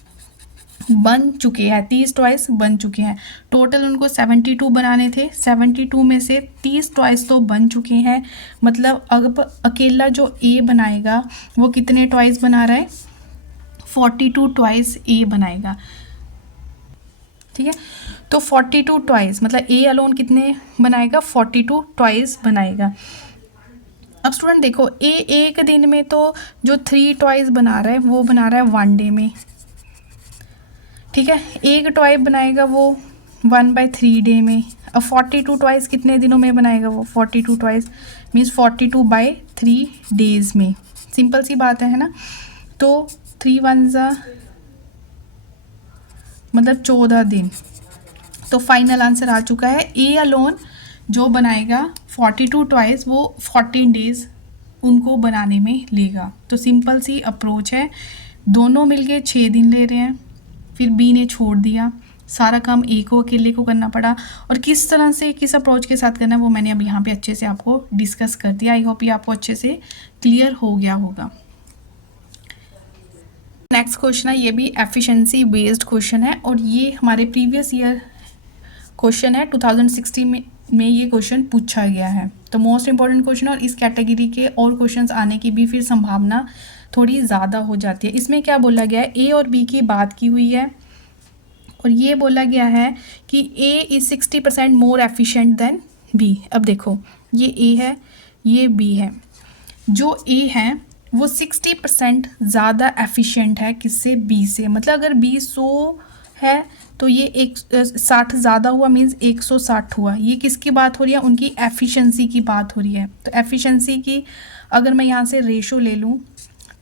बन चुके हैं, 30 टॉयज़ बन चुके हैं। टोटल उनको 72 बनाने थे, 72 में से 30 टॉयज़ तो बन चुके हैं। मतलब अब अकेला जो ए बनाएगा वो कितने टॉयज़ बना रहा है, 42 टॉयज़ ए बनाएगा, ठीक है। तो 42 टॉयज़, मतलब ए अलोन कितने बनाएगा, 42 टॉयज़ बनाएगा। अब स्टूडेंट देखो, ए एक दिन में तो जो 3 टॉयज़ बना रहा है वो बना रहा है 1 डे में, ठीक है। एक टॉय बनाएगा वो 1/3 डे में। अब 42 टॉयज़ कितने दिनों में बनाएगा वो, 42 टॉयज़ मीन्स 42/3 डेज़ में। सिंपल सी बात है ना। तो 3 1 मतलब 14 दिन। तो फाइनल आंसर आ चुका है, ए अलोन जो बनाएगा 42 टॉयज़ वो 14 डेज़ उनको बनाने में लेगा। तो सिंपल सी अप्रोच है, दोनों मिलके 6 दिन ले रहे हैं, फिर बी ने छोड़ दिया, सारा काम ए को अकेले को करना पड़ा। और किस तरह से, किस अप्रोच के साथ करना है वो मैंने अब यहाँ पे अच्छे से आपको डिस्कस कर दिया। आई होप ये आपको अच्छे से क्लियर हो गया होगा। नेक्स्ट क्वेश्चन है, ये भी एफिशिएंसी बेस्ड क्वेश्चन है और ये हमारे प्रीवियस ईयर क्वेश्चन है, 2016 में ये क्वेश्चन पूछा गया है। तो मोस्ट इंपॉर्टेंट क्वेश्चन, और इस कैटेगरी के और क्वेश्चंस आने की भी फिर संभावना थोड़ी ज़्यादा हो जाती है। इसमें क्या बोला गया है, ए और बी की बात की हुई है और ये बोला गया है कि A is 60% more efficient than B. अब देखो, ये ए है, ये बी है। जो ए है वो 60% ज़्यादा एफिशिएंट है किससे, बी से। मतलब अगर बी 100 है तो ये 60 ज़्यादा हुआ, मीन्स 160 हुआ। ये किसकी बात हो रही है, उनकी एफिशिएंसी की बात हो रही है। तो एफिशिएंसी की अगर मैं यहाँ से रेशो ले लूँ,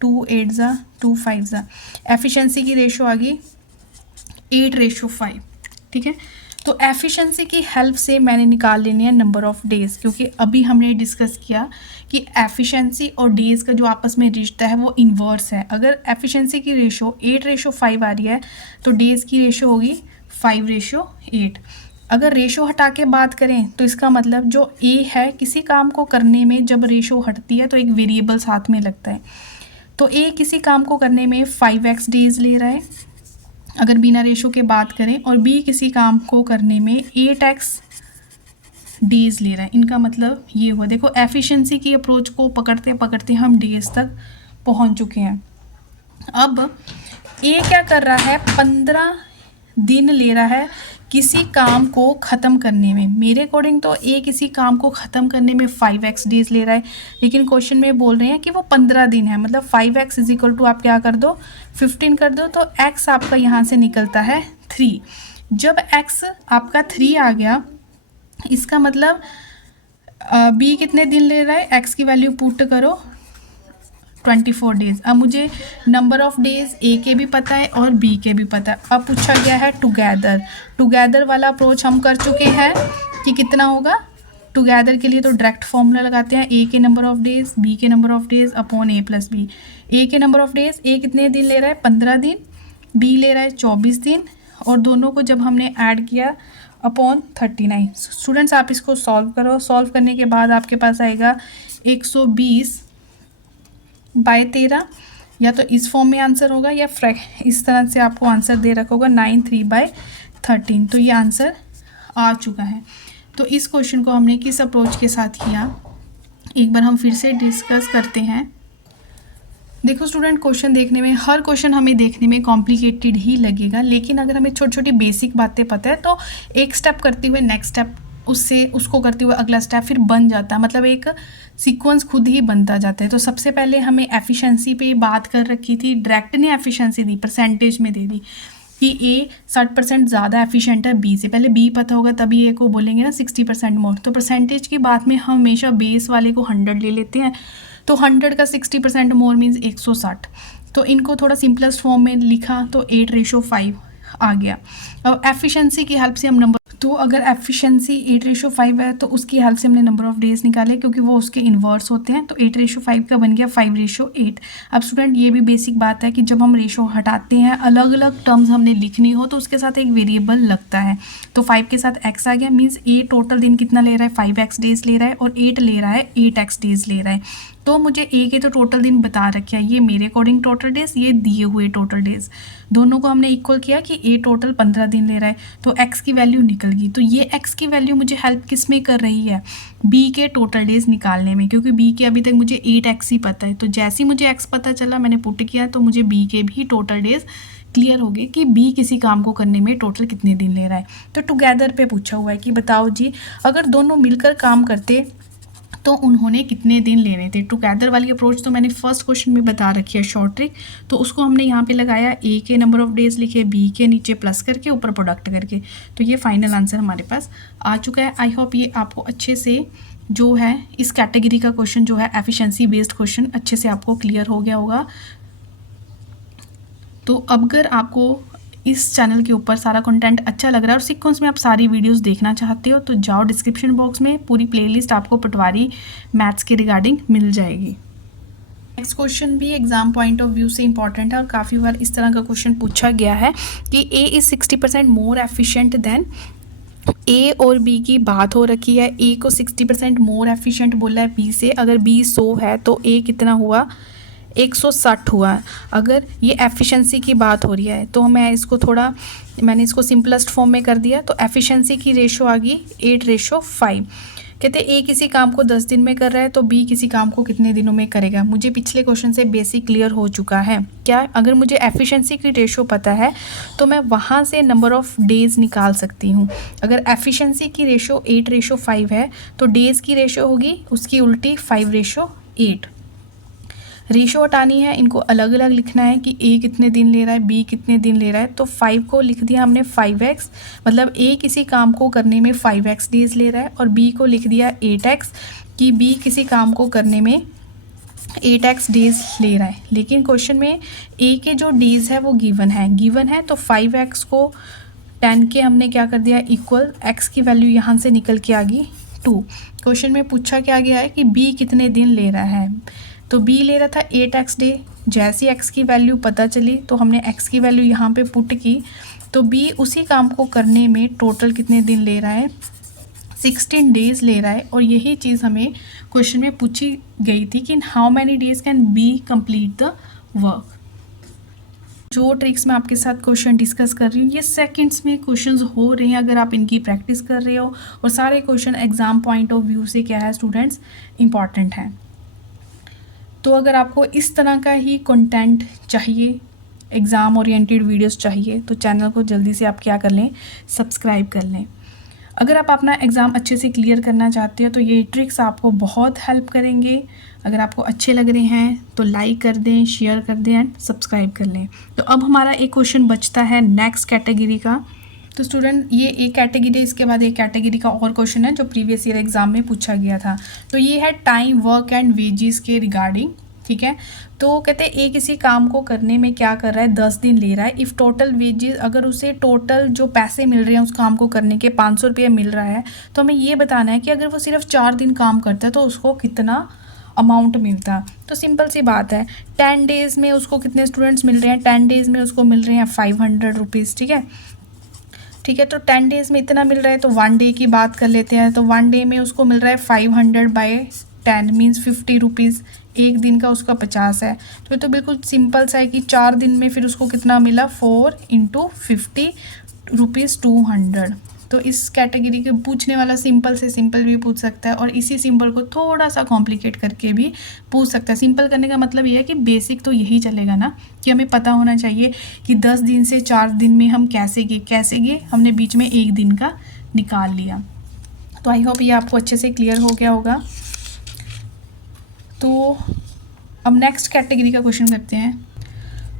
2 8 2 5 एफिशिएंसी की रेशो आ गई 8:5, ठीक है। तो एफिशिएंसी की हेल्प से मैंने निकाल लेनी है नंबर ऑफ़ डेज़, क्योंकि अभी हमने डिस्कस किया कि एफिशिएंसी और डेज़ का जो आपस में रिश्ता है वो इन्वर्स है। अगर एफिशिएंसी की रेशो 8:5 आ रही है तो डेज़ की रेशो होगी 5:8। अगर रेशो हटा के बात करें तो इसका मतलब जो ए है, किसी काम को करने में जब रेशो हटती है तो एक वेरिएबल साथ में लगता है। तो ए किसी काम को करने में 5x डेज़ ले रहा है अगर बिना रेशो के बात करें, और बी किसी काम को करने में 8x डेज़ ले रहा है। इनका मतलब ये हुआ, देखो एफिशिएंसी की अप्रोच को पकड़ते पकड़ते हम डेज़ तक पहुंच चुके हैं। अब ए क्या कर रहा है, 15 दिन ले रहा है किसी काम को ख़त्म करने में, मेरे अकॉर्डिंग तो ए किसी काम को ख़त्म करने में 5x डेज ले रहा है, लेकिन क्वेश्चन में बोल रहे हैं कि वो 15 दिन है, मतलब 5x इज इक्वल टू आप क्या कर दो 15 कर दो, तो x आपका यहाँ से निकलता है 3। जब x आपका 3 आ गया, इसका मतलब b कितने दिन ले रहा है, x की वैल्यू पुट करो 24 डेज। अब मुझे नंबर ऑफ डेज ए के भी पता है और बी के भी पता है। अब पूछा गया है टुगेदर, टुगेदर वाला अप्रोच हम कर चुके हैं कि कितना होगा टुगेदर के लिए, तो डायरेक्ट फॉर्मूला लगाते हैं ए के नंबर ऑफ डेज बी के number of days upon A plus B. A के नंबर ऑफ डेज, ए कितने दिन ले रहा है 15 दिन, बी ले रहा है 24 दिन, और दोनों को जब हमने ऐड किया अपॉन 39। स्टूडेंट्स आप इसको सॉल्व करो, सॉल्व करने के बाद आपके पास आएगा 120/13, या तो इस फॉर्म में आंसर होगा या इस तरह से आपको आंसर दे रखा होगा 93/13। तो ये आंसर आ चुका है। तो इस क्वेश्चन को हमने किस अप्रोच के साथ किया, एक बार हम फिर से डिस्कस करते हैं। देखो स्टूडेंट, क्वेश्चन देखने में, हर क्वेश्चन हमें देखने में कॉम्प्लिकेटेड ही लगेगा, लेकिन अगर हमें छोटी छोटी बेसिक बातें पता है तो एक स्टेप करते हुए नेक्स्ट स्टेप, उसको करते हुए अगला स्टेप फिर बन जाता है, मतलब एक सीक्वेंस खुद ही बनता जाता है। तो सबसे पहले हमें एफिशिएंसी पे बात कर रखी थी, डायरेक्ट ने एफिशिएंसी दी, परसेंटेज में दे दी कि ए 60% ज़्यादा एफिशिएंट है बी से। पहले बी पता होगा तभी ए को बोलेंगे ना 60% मोर। तो परसेंटेज की बात में हम हमेशा बेस वाले को 100 ले लेते हैं, तो 100 का 60% मोर मीन्स 160। तो इनको थोड़ा सिंपलेस्ट फॉर्म में लिखा तो 8:5 आ गया। अब एफिशिएंसी की हेल्प से हम नंबर, तो अगर एफिशिएंसी 8:5 है तो उसकी हेल्प से हमने नंबर ऑफ डेज निकाले, क्योंकि वो उसके इन्वर्स होते हैं। तो 8:5 का बन गया 5:8। अब स्टूडेंट ये भी बेसिक बात है कि जब हम रेशो हटाते हैं, अलग अलग टर्म्स हमने लिखनी हो तो उसके साथ एक वेरिएबल लगता है। तो 5 के साथ x आ गया, मीन्स ए टोटल दिन कितना ले रहा है 5x डेज ले रहा है, और 8 ले रहा है 8x डेज ले रहा है। तो मुझे ए के तो टोटल दिन बता रखे हैं, ये मेरे अकॉर्डिंग टोटल डेज, ये दिए हुए टोटल डेज, दोनों को हमने इक्वल किया कि ए टोटल 15 दिन ले रहा है, तो एक्स की वैल्यू निकल गई। तो ये एक्स की वैल्यू मुझे हेल्प किस में कर रही है, बी के टोटल डेज निकालने में, क्योंकि बी के अभी तक मुझे 8x ही पता है। तो जैसे ही मुझे एक्स पता चला मैंने पुट किया, तो मुझे बी के भी टोटल डेज क्लियर हो गए कि बी किसी काम को करने में टोटल कितने दिन ले रहा है। तो टुगेदर पे पूछा हुआ है कि बताओ जी, अगर दोनों मिलकर काम करते तो उन्होंने कितने दिन लेने थे। टुगेदर वाली अप्रोच तो मैंने फर्स्ट क्वेश्चन में बता रखी है शॉर्ट ट्रिक, तो उसको हमने यहाँ पे लगाया, ए के नंबर ऑफ डेज लिखे, बी के नीचे प्लस करके ऊपर प्रोडक्ट करके, तो ये फाइनल आंसर हमारे पास आ चुका है। आई होप ये आपको अच्छे से जो है इस कैटेगरी का क्वेश्चन जो है एफिशिएंसी बेस्ड क्वेश्चन अच्छे से आपको क्लियर हो गया होगा। तो अगर आपको इस चैनल के ऊपर सारा कंटेंट अच्छा लग रहा है और सीक्वेंस में आप सारी वीडियोस देखना चाहते हो, तो जाओ डिस्क्रिप्शन बॉक्स में, पूरी प्लेलिस्ट आपको पटवारी मैथ्स के रिगार्डिंग मिल जाएगी। नेक्स्ट क्वेश्चन भी एग्जाम पॉइंट ऑफ व्यू से इंपॉर्टेंट है और काफ़ी बार इस तरह का क्वेश्चन पूछा गया है कि A is 60% more efficient than, A और बी की बात हो रखी है, ए को 60% मोर एफिशिएंट बोला है बी से, अगर बी 100 है तो ए कितना हुआ 160 हुआ। अगर ये एफिशिएंसी की बात हो रही है तो मैंने इसको सिंपलेस्ट फॉर्म में कर दिया, तो एफिशिएंसी की रेशो आ गई 8:5। कहते हैं ए किसी काम को 10 दिन में कर रहा है तो बी किसी काम को कितने दिनों में करेगा। मुझे पिछले क्वेश्चन से बेसिक क्लियर हो चुका है क्या, अगर मुझे एफिशिएंसी की रेशो पता है तो मैं वहाँ से नंबर ऑफ़ डेज़ निकाल सकती हूँ। अगर एफिशिएंसी की रेशो 8:5 है तो डेज़ की रेशो होगी उसकी उल्टी 5:8। रेशो हटानी है, इनको अलग अलग लिखना है कि ए कितने दिन ले रहा है बी कितने दिन ले रहा है। तो 5 को लिख दिया हमने 5x, मतलब ए किसी काम को करने में 5x डेज ले रहा है, और बी को लिख दिया 8x कि बी किसी काम को करने में 8x डेज ले रहा है। लेकिन क्वेश्चन में ए के जो डेज है वो गिवन है, तो 5x को 10 के हमने क्या कर दिया इक्वल, x की वैल्यू यहाँ से निकल के आ गई 2। क्वेश्चन में पूछा क्या गया है कि बी कितने दिन ले रहा है, तो बी ले रहा था 8x डे। जैसी x की वैल्यू पता चली तो हमने x की वैल्यू यहाँ पे पुट की, तो बी उसी काम को करने में टोटल कितने दिन ले रहा है 16 डेज ले रहा है। और यही चीज़ हमें क्वेश्चन में पूछी गई थी कि how many days can be complete the work. जो ट्रिक्स मैं आपके साथ क्वेश्चन डिस्कस कर रही हूँ ये सेकंड्स में क्वेश्चंस हो रहे हैं, अगर आप इनकी प्रैक्टिस कर रहे हो, और सारे question exam point of view से क्या है स्टूडेंट्स इंपॉर्टेंट हैं। तो अगर आपको इस तरह का ही कंटेंट चाहिए एग्ज़ाम ओरिएंटेड वीडियोस चाहिए तो चैनल को जल्दी से आप क्या कर लें, सब्सक्राइब कर लें। अगर आप अपना एग्ज़ाम अच्छे से क्लियर करना चाहते हो तो ये ट्रिक्स आपको बहुत हेल्प करेंगे। अगर आपको अच्छे लग रहे हैं तो लाइक कर दें, शेयर कर दें एंड सब्सक्राइब कर लें। तो अब हमारा एक क्वेश्चन बचता है नेक्स्ट कैटेगरी का। तो स्टूडेंट ये एक कैटेगरी, इसके बाद एक कैटेगरी का और क्वेश्चन है जो प्रीवियस ईयर एग्जाम में पूछा गया था। तो ये है टाइम, वर्क एंड वेजेस के रिगार्डिंग, ठीक है। तो कहते हैं एक किसी काम को करने में क्या कर रहा है, 10 दिन ले रहा है। इफ़ टोटल वेजेस, अगर उसे टोटल जो पैसे मिल रहे हैं उस काम को करने के 500 रुपये मिल रहा है, तो हमें ये बताना है कि अगर वो सिर्फ 4 दिन काम करता है तो उसको कितना अमाउंट मिलता। तो सिंपल सी बात है, 10 डेज़ में उसको कितने स्टूडेंट्स मिल रहे हैं, 10 डेज़ में उसको मिल रहे हैं 500 रुपीज़, ठीक है। ठीक है, तो 10 डेज़ में इतना मिल रहा है तो 1 डे की बात कर लेते हैं। तो 1 डे में उसको मिल रहा है 500/10 मीन्स 50 रुपीज़। एक दिन का उसका 50 है। तो ये तो बिल्कुल सिंपल सा है कि 4 दिन में फिर उसको कितना मिला, 4 × 50 रुपीज़ 200। तो इस कैटेगरी के पूछने वाला सिंपल से सिंपल भी पूछ सकता है और इसी सिंपल को थोड़ा सा कॉम्प्लिकेट करके भी पूछ सकता है। सिंपल करने का मतलब ये है कि बेसिक तो यही चलेगा ना, कि हमें पता होना चाहिए कि 10 दिन से 4 दिन में हम कैसे गए, हमने बीच में एक दिन का निकाल लिया। तो आई होप ये आपको अच्छे से क्लियर हो गया होगा। तो अब नेक्स्ट कैटेगरी का क्वेश्चन करते हैं।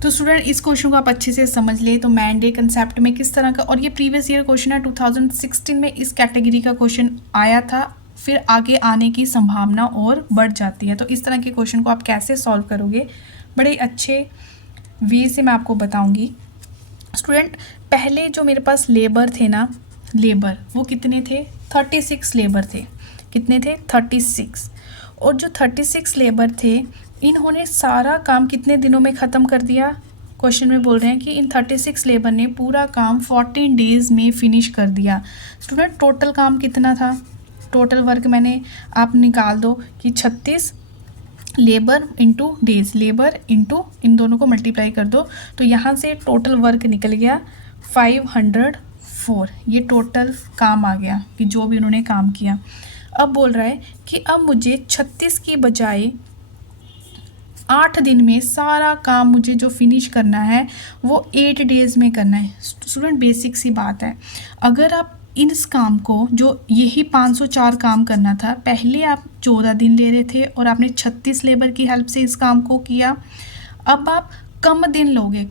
तो स्टूडेंट इस क्वेश्चन को आप अच्छे से समझ ले। तो मैंडे कंसेप्ट में किस तरह का, और ये प्रीवियस ईयर क्वेश्चन है, 2016 में इस कैटेगरी का क्वेश्चन आया था, फिर आगे आने की संभावना और बढ़ जाती है। तो इस तरह के क्वेश्चन को आप कैसे सॉल्व करोगे, बड़े अच्छे वे से मैं आपको बताऊंगी। स्टूडेंट पहले जो मेरे पास लेबर थे ना, लेबर वो कितने थे, 36 लेबर थे। कितने थे, 36। और जो 36 लेबर थे इन्होंने सारा काम कितने दिनों में ख़त्म कर दिया। क्वेश्चन में बोल रहे हैं कि इन 36 लेबर ने पूरा काम 14 डेज़ में फिनिश कर दिया। स्टूडेंट टोटल काम कितना था, टोटल वर्क मैंने आप निकाल दो कि 36 labour into days, labour into इन दोनों को मल्टीप्लाई कर दो। तो यहाँ से टोटल वर्क निकल गया 504। ये टोटल काम आ गया कि जो भी उन्होंने काम किया। अब बोल रहा है कि अब मुझे 36 की बजाय 8 दिन में सारा काम मुझे जो फिनिश करना है वो 8 डेज़ में करना है। स्टूडेंट बेसिक सी बात है, अगर आप इस काम को, जो यही 504 काम करना था, पहले आप 14 दिन ले रहे थे और आपने 36 लेबर की हेल्प से इस काम को किया। अब आप कम दिन लोगे,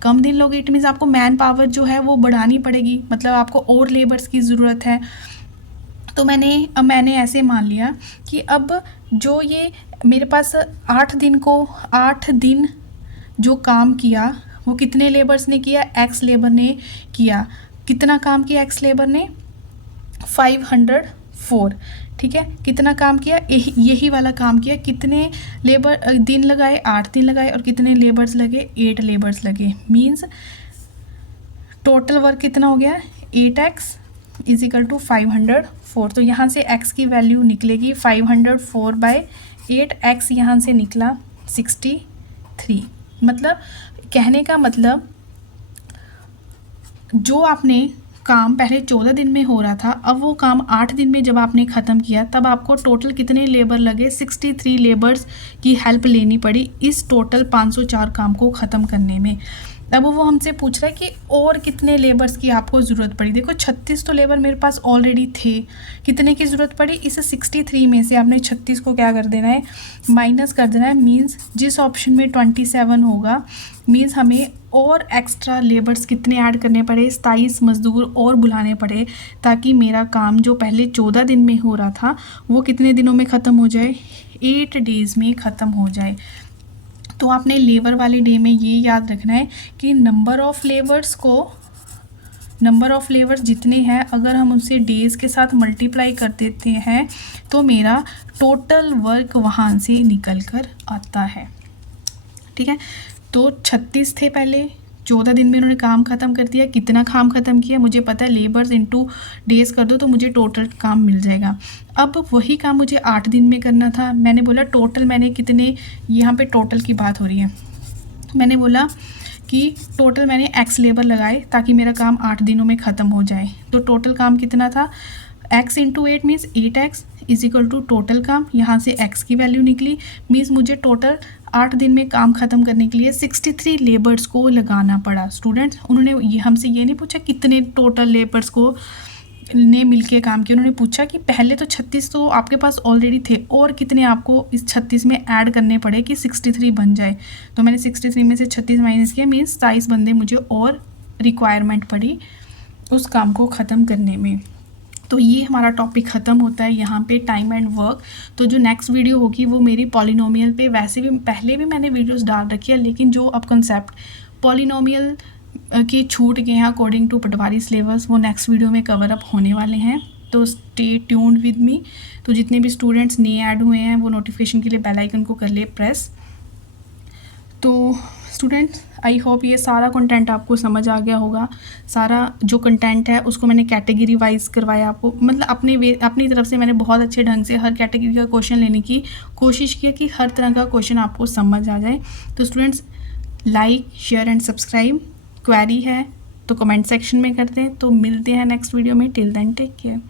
इट मीन्स आपको मैन पावर जो है वो बढ़ानी पड़ेगी, मतलब आपको और लेबर्स की ज़रूरत है। तो मैंने ऐसे मान लिया कि अब जो ये मेरे पास 8 दिन जो काम किया वो कितने लेबर्स ने किया, एक्स लेबर ने किया। कितना काम किया एक्स लेबर ने, 504, ठीक है। कितना काम किया, यही वाला काम किया। कितने लेबर दिन लगाए, 8 दिन लगाए। और कितने लेबर्स लगे, 8 लेबर्स लगे। मीन्स टोटल वर्क कितना हो गया, 8x = 504। तो यहाँ से x की वैल्यू निकलेगी 504/8। x यहाँ से निकला 63। मतलब कहने का मतलब जो आपने काम पहले 14 दिन में हो रहा था, अब वो काम 8 दिन में जब आपने ख़त्म किया तब आपको टोटल कितने लेबर लगे, 63 लेबर्स की हेल्प लेनी पड़ी इस टोटल 504 काम को ख़त्म करने में। अब वो हमसे पूछ रहा है कि और कितने लेबर्स की आपको ज़रूरत पड़ी। देखो 36 तो लेबर मेरे पास ऑलरेडी थे, कितने की ज़रूरत पड़ी, इस 63 में से आपने 36 को क्या कर देना है, माइनस कर देना है। मीन्स जिस ऑप्शन में 27 होगा, मीन्स हमें और एक्स्ट्रा लेबर्स कितने ऐड करने पड़े, 27 मजदूर और बुलाने पड़े, ताकि मेरा काम जो पहले 14 दिन में हो रहा था वो कितने दिनों में ख़त्म हो जाए, 8 डेज़ में ख़त्म हो जाए। तो आपने लेबर वाले डे में ये याद रखना है कि नंबर ऑफ़ लेबर्स जितने हैं, अगर हम उसे डेज़ के साथ मल्टीप्लाई कर देते हैं तो मेरा टोटल वर्क वहाँ से निकल कर आता है, ठीक है। तो 36 थे पहले, 14 दिन में उन्होंने काम ख़त्म कर दिया। कितना काम ख़त्म किया मुझे पता है, लेबर्स इंटू डेज़ कर दो तो मुझे टोटल काम मिल जाएगा। अब वही काम मुझे 8 दिन में करना था। मैंने बोला टोटल, मैंने कितने, यहाँ पे टोटल की बात हो रही है, मैंने बोला कि टोटल मैंने एक्स लेबर लगाए ताकि मेरा काम 8 दिनों में ख़त्म हो जाए। तो टोटल काम कितना था, x × 8 means 8x, is equal to total काम, यहाँ से x की वैल्यू निकली, मीन्स मुझे टोटल 8 दिन में काम ख़त्म करने के लिए 63 लेबर्स को लगाना पड़ा। स्टूडेंट्स, उन्होंने ये हमसे ये नहीं पूछा कितने टोटल लेबर्स को ने मिलके काम किया, उन्होंने पूछा कि पहले तो 36 तो आपके पास ऑलरेडी थे और कितने आपको इस 36 में ऐड करने पड़े कि 63 बन जाए। तो मैंने 63 में से 36 माइनस किया, मीन्स 27 बंदे मुझे और रिक्वायरमेंट पड़ी उस काम को ख़त्म करने में। तो ये हमारा टॉपिक ख़त्म होता है यहाँ पे टाइम एंड वर्क। तो जो नेक्स्ट वीडियो होगी वो मेरी पॉलिनोमियल पे, वैसे भी पहले भी मैंने वीडियोस डाल रखी है, लेकिन जो अब कंसेप्ट पॉलिनोमियल के छूट गए हैं अकॉर्डिंग टू पटवारी सिलेबस, वो नेक्स्ट वीडियो में कवर अप होने वाले हैं। तो स्टे ट्यून्ड विद मी। तो जितने भी स्टूडेंट्स नए ऐड हुए हैं वो नोटिफिकेशन के लिए बेल आइकन को कर ले प्रेस। तो स्टूडेंट्स, आई होप ये सारा कंटेंट आपको समझ आ गया होगा। सारा जो कंटेंट है उसको मैंने कैटेगरी वाइज करवाया आपको, मतलब अपनी तरफ से मैंने बहुत अच्छे ढंग से हर कैटेगरी का क्वेश्चन लेने की कोशिश की कि हर तरह का क्वेश्चन आपको समझ आ जाए। तो students, like share and subscribe. Query है तो कमेंट सेक्शन में करते हैं। तो मिलते हैं नेक्स्ट वीडियो में। Till then take care.